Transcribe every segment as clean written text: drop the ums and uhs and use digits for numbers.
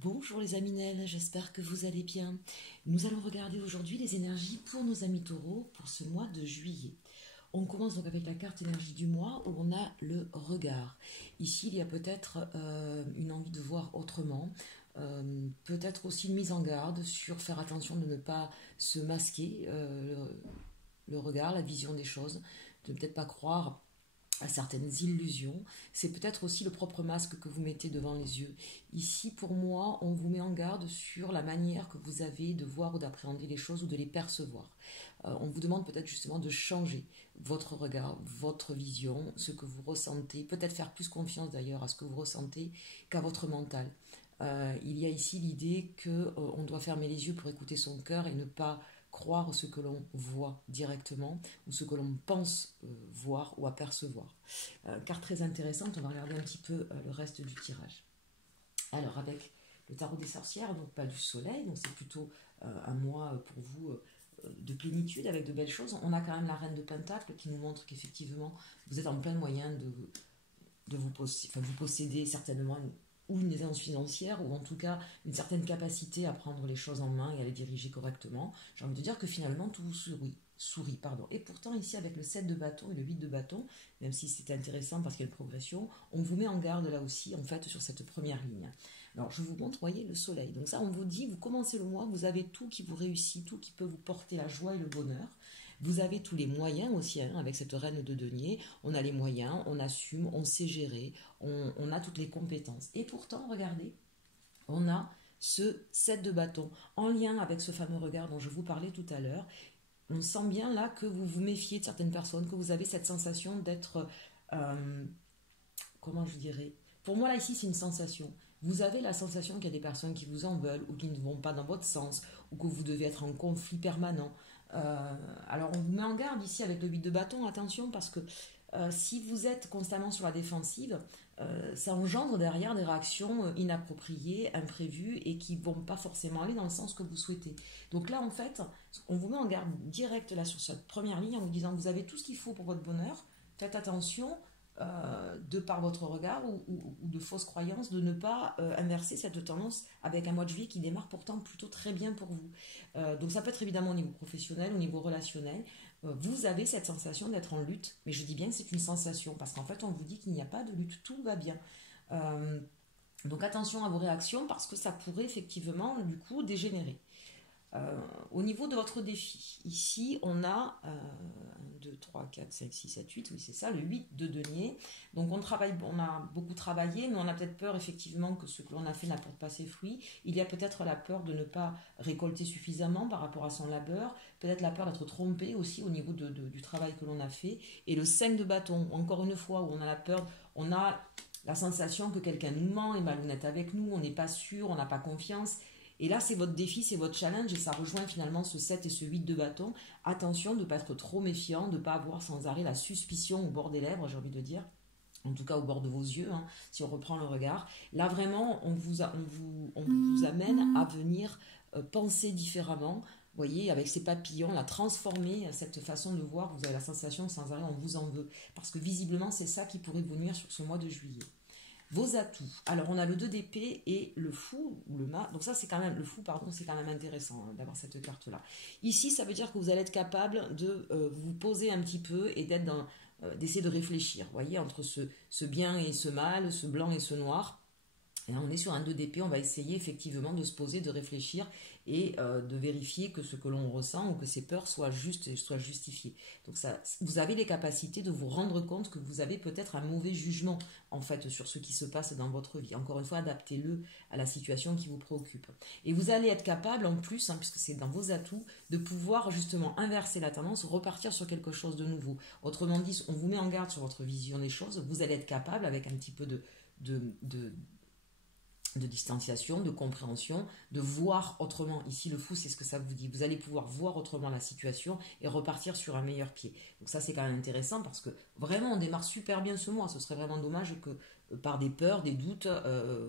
Bonjour les Aminelles, j'espère que vous allez bien. Nous allons regarder aujourd'hui les énergies pour nos amis taureaux pour ce mois de juillet. On commence donc avec la carte énergie du mois où on a le regard. Ici, il y a peut-être une envie de voir autrement, peut-être aussi une mise en garde sur faire attention de ne pas se masquer le regard, la vision des choses, de ne peut-être pas croire à certaines illusions. C'est peut-être aussi le propre masque que vous mettez devant les yeux. Ici, pour moi, on vous met en garde sur la manière que vous avez de voir ou d'appréhender les choses ou de les percevoir. On vous demande peut-être justement de changer votre regard, votre vision, ce que vous ressentez, peut-être faire plus confiance d'ailleurs à ce que vous ressentez qu'à votre mental. Il y a ici l'idée qu'on doit fermer les yeux pour écouter son cœur et ne pas croire ce que l'on voit directement ou ce que l'on pense voir ou apercevoir. Carte très intéressante, on va regarder un petit peu le reste du tirage. Alors avec le tarot des sorcières, donc pas du soleil, donc c'est plutôt un mois pour vous de plénitude avec de belles choses. On a quand même la reine de Pentacle qui nous montre qu'effectivement vous êtes en plein moyen de vous posséder certainement ou une aisance financière, ou en tout cas une certaine capacité à prendre les choses en main et à les diriger correctement. J'ai envie de dire que finalement tout vous sourit. Et pourtant ici avec le 7 de bâton et le 8 de bâton, même si c'est intéressant parce qu'il y a une progression, on vous met en garde là aussi en fait sur cette première ligne. Alors je vous montre, voyez, le soleil. Donc ça on vous dit, vous commencez le mois, vous avez tout qui vous réussit, tout qui peut vous porter la joie et le bonheur. Vous avez tous les moyens aussi, hein, avec cette reine de denier, on a les moyens, on assume, on sait gérer, on a toutes les compétences. Et pourtant, regardez, on a ce 7 de bâton, en lien avec ce fameux regard dont je vous parlais tout à l'heure. On sent bien là que vous vous méfiez de certaines personnes, que vous avez cette sensation d'être, comment je dirais, pour moi là ici c'est une sensation. Vous avez la sensation qu'il y a des personnes qui vous en veulent ou qui ne vont pas dans votre sens ou que vous devez être en conflit permanent. Alors on vous met en garde ici avec le 8 de bâton, attention parce que si vous êtes constamment sur la défensive, ça engendre derrière des réactions inappropriées, imprévues et qui ne vont pas forcément aller dans le sens que vous souhaitez. Donc là en fait, on vous met en garde direct là sur cette première ligne en vous disant vous avez tout ce qu'il faut pour votre bonheur, faites attention de par votre regard ou de fausses croyances, de ne pas inverser cette tendance avec un mois de juillet qui démarre pourtant plutôt très bien pour vous. Donc ça peut être évidemment au niveau professionnel, au niveau relationnel. Vous avez cette sensation d'être en lutte, mais je dis bien que c'est une sensation, parce qu'en fait on vous dit qu'il n'y a pas de lutte, tout va bien. Donc attention à vos réactions, parce que ça pourrait effectivement du coup dégénérer. Au niveau de votre défi, ici on a 1, 2, 3, 4, 5, 6, 7, 8, oui c'est ça, le 8 de denier. Donc on a beaucoup travaillé, mais on a peut-être peur effectivement que ce que l'on a fait n'apporte pas ses fruits. Il y a peut-être la peur de ne pas récolter suffisamment par rapport à son labeur, peut-être la peur d'être trompé aussi au niveau du travail que l'on a fait. Et le 5 de bâton, encore une fois, où on a la peur, on a la sensation que quelqu'un nous ment, est malhonnête avec nous, on n'est pas sûr, on n'a pas confiance. Et là, c'est votre défi, c'est votre challenge, et ça rejoint finalement ce 7 et ce 8 de bâton. Attention de ne pas être trop méfiant, de ne pas avoir sans arrêt la suspicion au bord des lèvres, j'ai envie de dire. En tout cas au bord de vos yeux, hein, si on reprend le regard. Là, vraiment, on vous amène à venir penser différemment. Vous voyez, avec ces papillons, la transformer, cette façon de voir, vous avez la sensation sans arrêt, on vous en veut. Parce que visiblement, c'est ça qui pourrait vous nuire sur ce mois de juillet. Vos atouts. Alors on a le 2 d'épée et le fou ou le mât. Donc ça c'est quand même le fou pardon, c'est quand même intéressant hein, d'avoir cette carte là. Ici ça veut dire que vous allez être capable de vous poser un petit peu et d'essayer de réfléchir. Vous voyez entre ce bien et ce mal, ce blanc et ce noir. Et là, on est sur un 2 d'épée, on va essayer effectivement de se poser, de réfléchir et de vérifier que ce que l'on ressent ou que ces peurs soient justes et soient justifiées. Donc ça, vous avez les capacités de vous rendre compte que vous avez peut-être un mauvais jugement en fait sur ce qui se passe dans votre vie. Encore une fois, adaptez-le à la situation qui vous préoccupe. Et vous allez être capable en plus, hein, puisque c'est dans vos atouts, de pouvoir justement inverser la tendance, repartir sur quelque chose de nouveau. Autrement dit, on vous met en garde sur votre vision des choses, vous allez être capable avec un petit peu de distanciation, de compréhension, de voir autrement. Ici, le fou, c'est ce que ça vous dit. Vous allez pouvoir voir autrement la situation et repartir sur un meilleur pied. Donc ça, c'est quand même intéressant parce que vraiment, on démarre super bien ce mois. Ce serait vraiment dommage que par des peurs, des doutes,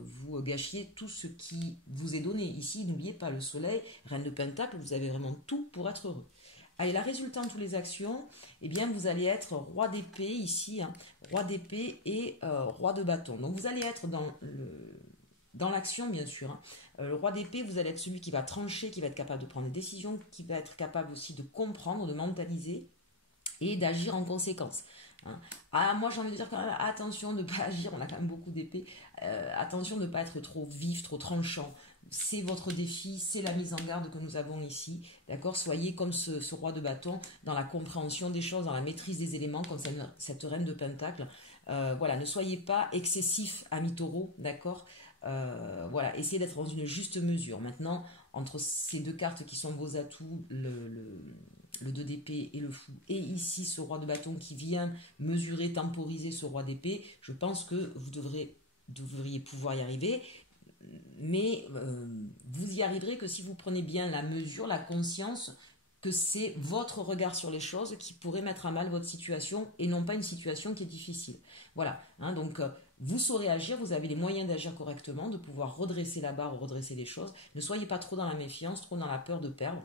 vous gâchiez tout ce qui vous est donné. Ici, n'oubliez pas, le soleil, reine de pentacle, vous avez vraiment tout pour être heureux. Allez, la résultante de toutes les actions, eh bien, vous allez être roi d'épée ici, hein, roi d'épée et roi de bâton. Donc, vous allez être dans l'action bien sûr. Hein. Le roi d'épée, vous allez être celui qui va trancher, qui va être capable de prendre des décisions, qui va être capable aussi de comprendre, de mentaliser et d'agir en conséquence. Hein. Ah, moi j'ai envie de dire quand même attention de ne pas agir, on a quand même beaucoup d'épées, attention de ne pas être trop vif, trop tranchant. C'est votre défi, c'est la mise en garde que nous avons ici, d'accord. Soyez comme ce roi de bâton dans la compréhension des choses, dans la maîtrise des éléments, comme cette reine de pentacle. Voilà, ne soyez pas excessif, ami taureau, d'accord. Voilà, essayez d'être dans une juste mesure. Maintenant, entre ces deux cartes qui sont vos atouts, le 2 d'épée et le fou, et ici ce roi de bâton qui vient mesurer, temporiser ce roi d'épée, je pense que vous devriez pouvoir y arriver, mais vous y arriverez que si vous prenez bien la mesure, la conscience que c'est votre regard sur les choses qui pourrait mettre à mal votre situation et non pas une situation qui est difficile. Voilà, hein, donc vous saurez agir, vous avez les moyens d'agir correctement, de pouvoir redresser la barre ou redresser les choses. Ne soyez pas trop dans la méfiance, trop dans la peur de perdre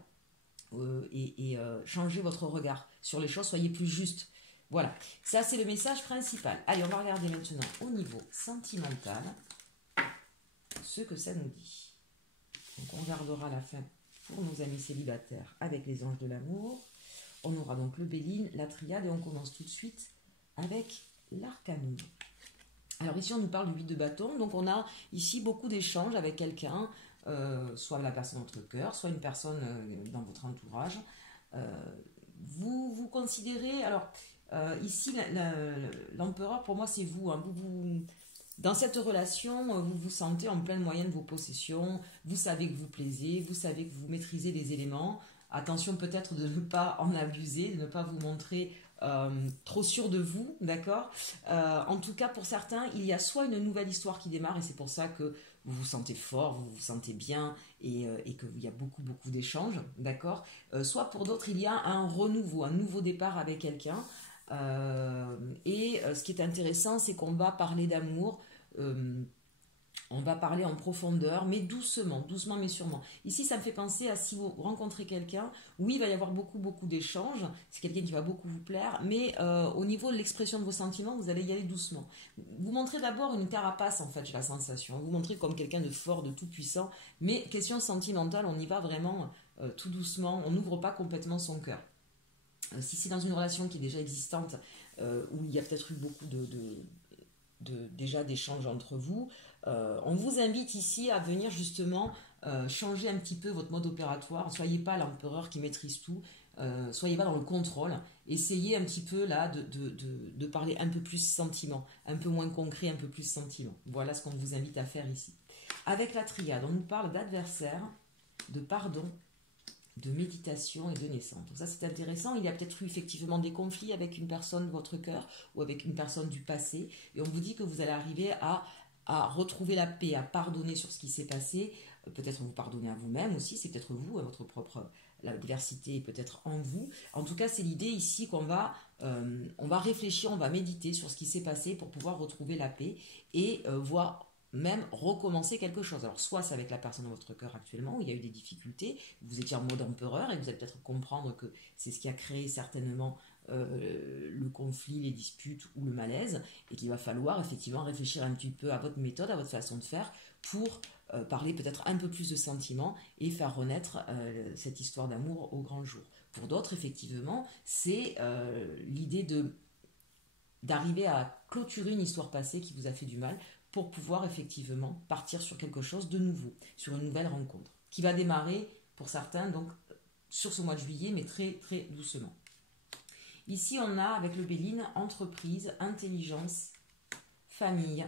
et changez votre regard sur les choses, soyez plus juste. Voilà, ça c'est le message principal. Allez, on va regarder maintenant au niveau sentimental ce que ça nous dit. Donc on regardera la fin pour nos amis célibataires avec les anges de l'amour. On aura donc le Béline, la triade et on commence tout de suite avec l'arcanum. Alors ici on nous parle du 8 de bâton, donc on a ici beaucoup d'échanges avec quelqu'un, soit la personne dans votre cœur, soit une personne dans votre entourage. Vous considérez, alors ici l'empereur pour moi c'est vous, hein, dans cette relation, vous vous sentez en pleine moyenne de vos possessions, vous savez que vous plaisez, vous savez que vous maîtrisez les éléments. Attention peut-être de ne pas en abuser, de ne pas vous montrer trop sûr de vous, d'accord. En tout cas, pour certains, il y a soit une nouvelle histoire qui démarre et c'est pour ça que vous vous sentez fort, vous vous sentez bien et qu'il y a beaucoup d'échanges, d'accord. Soit pour d'autres, il y a un renouveau, un nouveau départ avec quelqu'un. Ce qui est intéressant, c'est qu'on va parler d'amour, on va parler en profondeur, mais doucement mais sûrement. Ici, ça me fait penser à si vous rencontrez quelqu'un, oui, il va y avoir beaucoup d'échanges, c'est quelqu'un qui va beaucoup vous plaire, mais au niveau de l'expression de vos sentiments, vous allez y aller doucement. Vous montrez d'abord une carapace, en fait, j'ai la sensation. Vous montrez comme quelqu'un de fort, de tout puissant, mais question sentimentale, on y va vraiment tout doucement, on n'ouvre pas complètement son cœur. Si c'est dans une relation qui est déjà existante, où il y a peut-être eu beaucoup déjà d'échanges entre vous, on vous invite ici à venir justement changer un petit peu votre mode opératoire. Soyez pas l'empereur qui maîtrise tout, soyez pas dans le contrôle. Essayez un petit peu là de parler un peu plus sentiment, un peu moins concret, un peu plus sentiment. Voilà ce qu'on vous invite à faire ici. Avec la triade, on nous parle d'adversaire, de pardon, de méditation et de naissance. Donc ça c'est intéressant, il y a peut-être eu effectivement des conflits avec une personne de votre cœur ou avec une personne du passé et on vous dit que vous allez arriver à retrouver la paix, à pardonner sur ce qui s'est passé, peut-être vous pardonner à vous-même aussi, c'est peut-être vous, votre propre, la diversité est peut-être en vous. En tout cas c'est l'idée ici qu'on va, on va réfléchir, on va méditer sur ce qui s'est passé pour pouvoir retrouver la paix et voir même recommencer quelque chose. Alors soit c'est avec la personne dans votre cœur actuellement où il y a eu des difficultés, vous étiez en mode empereur et vous allez peut-être comprendre que c'est ce qui a créé certainement le conflit, les disputes ou le malaise et qu'il va falloir effectivement réfléchir un petit peu à votre méthode, à votre façon de faire pour parler peut-être un peu plus de sentiments et faire renaître cette histoire d'amour au grand jour. Pour d'autres effectivement c'est l'idée d'arriver à clôturer une histoire passée qui vous a fait du mal pour pouvoir effectivement partir sur quelque chose de nouveau, sur une nouvelle rencontre, qui va démarrer pour certains donc sur ce mois de juillet, mais très doucement. Ici, on a avec le Béline, entreprise, intelligence, famille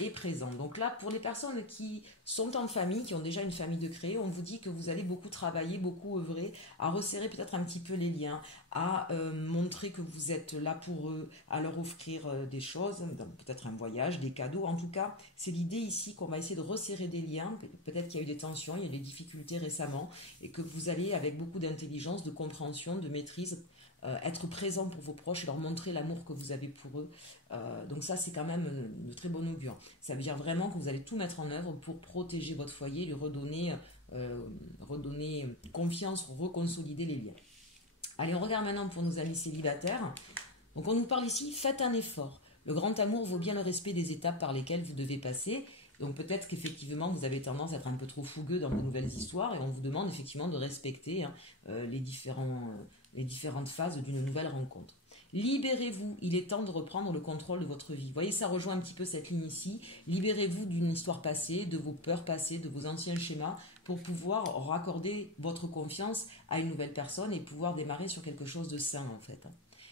et présent. Donc là, pour les personnes qui sont en famille, qui ont déjà une famille de créer, on vous dit que vous allez beaucoup travailler, beaucoup œuvrer, à resserrer peut-être un petit peu les liens, à montrer que vous êtes là pour eux, à leur offrir des choses, peut-être un voyage, des cadeaux. En tout cas, c'est l'idée ici qu'on va essayer de resserrer des liens. Peut-être qu'il y a eu des tensions, il y a eu des difficultés récemment, et que vous allez, avec beaucoup d'intelligence, de compréhension, de maîtrise, être présent pour vos proches et leur montrer l'amour que vous avez pour eux. Donc ça, c'est quand même de très bon augure. Ça veut dire vraiment que vous allez tout mettre en œuvre pour protéger votre foyer, lui redonner confiance, reconsolider les liens. Allez, on regarde maintenant pour nos amis célibataires. Donc on nous parle ici, faites un effort. Le grand amour vaut bien le respect des étapes par lesquelles vous devez passer. Donc peut-être qu'effectivement vous avez tendance à être un peu trop fougueux dans vos nouvelles histoires et on vous demande effectivement de respecter hein, les différentes phases d'une nouvelle rencontre. Libérez-vous, il est temps de reprendre le contrôle de votre vie. Vous voyez, ça rejoint un petit peu cette ligne ici. Libérez-vous d'une histoire passée, de vos peurs passées, de vos anciens schémas pour pouvoir raccorder votre confiance à une nouvelle personne et pouvoir démarrer sur quelque chose de sain en fait.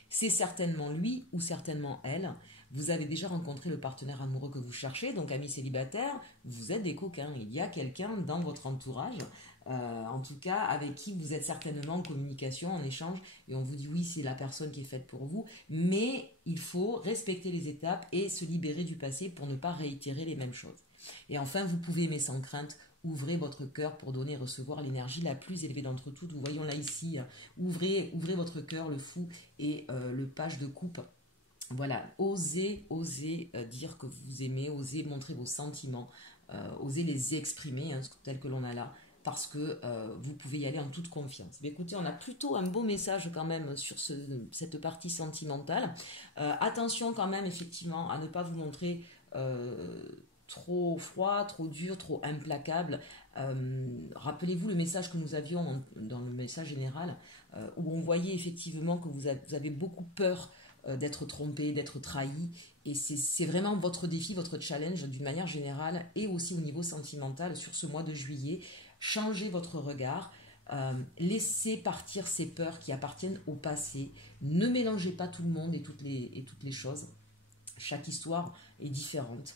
C'est certainement lui ou certainement elle. Vous avez déjà rencontré le partenaire amoureux que vous cherchez, donc amis célibataires, vous êtes des coquins. Il y a quelqu'un dans votre entourage, en tout cas avec qui vous êtes certainement en communication, en échange, et on vous dit oui, c'est la personne qui est faite pour vous, mais il faut respecter les étapes et se libérer du passé pour ne pas réitérer les mêmes choses. Et enfin, vous pouvez aimer sans crainte. Ouvrez votre cœur pour donner et recevoir l'énergie la plus élevée d'entre toutes. Vous voyons là ici, ouvrez votre cœur, le fou et le page de coupe. Voilà, osez dire que vous aimez, osez montrer vos sentiments, osez les exprimer hein, tels que l'on a là, parce que vous pouvez y aller en toute confiance. Mais écoutez, on a plutôt un beau message quand même sur cette partie sentimentale. Attention quand même effectivement à ne pas vous montrer trop froid, trop dur, trop implacable. Rappelez-vous le message que nous avions dans le message général, où on voyait effectivement que vous avez beaucoup peur d'être trompé, d'être trahi. Et c'est vraiment votre défi, votre challenge d'une manière générale et aussi au niveau sentimental sur ce mois de juillet. Changez votre regard, laissez partir ces peurs qui appartiennent au passé. Ne mélangez pas tout le monde et toutes les choses. Chaque histoire est différente.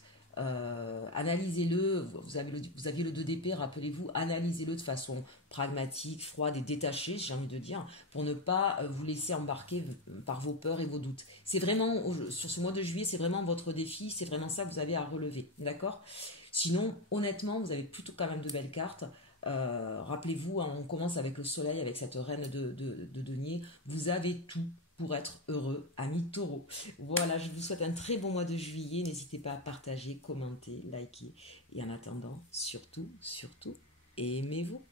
Analysez-le, vous aviez le 2 d'épée, rappelez-vous, analysez-le de façon pragmatique, froide et détachée, j'ai envie de dire, pour ne pas vous laisser embarquer par vos peurs et vos doutes. C'est vraiment, sur ce mois de juillet, c'est vraiment votre défi, c'est vraiment ça que vous avez à relever, d'accord? Sinon, honnêtement, vous avez plutôt quand même de belles cartes. Rappelez-vous, hein, on commence avec le soleil, avec cette reine de denier, vous avez tout pour être heureux, amis taureaux. Voilà, je vous souhaite un très bon mois de juillet. N'hésitez pas à partager, commenter, liker. Et en attendant, surtout, aimez-vous.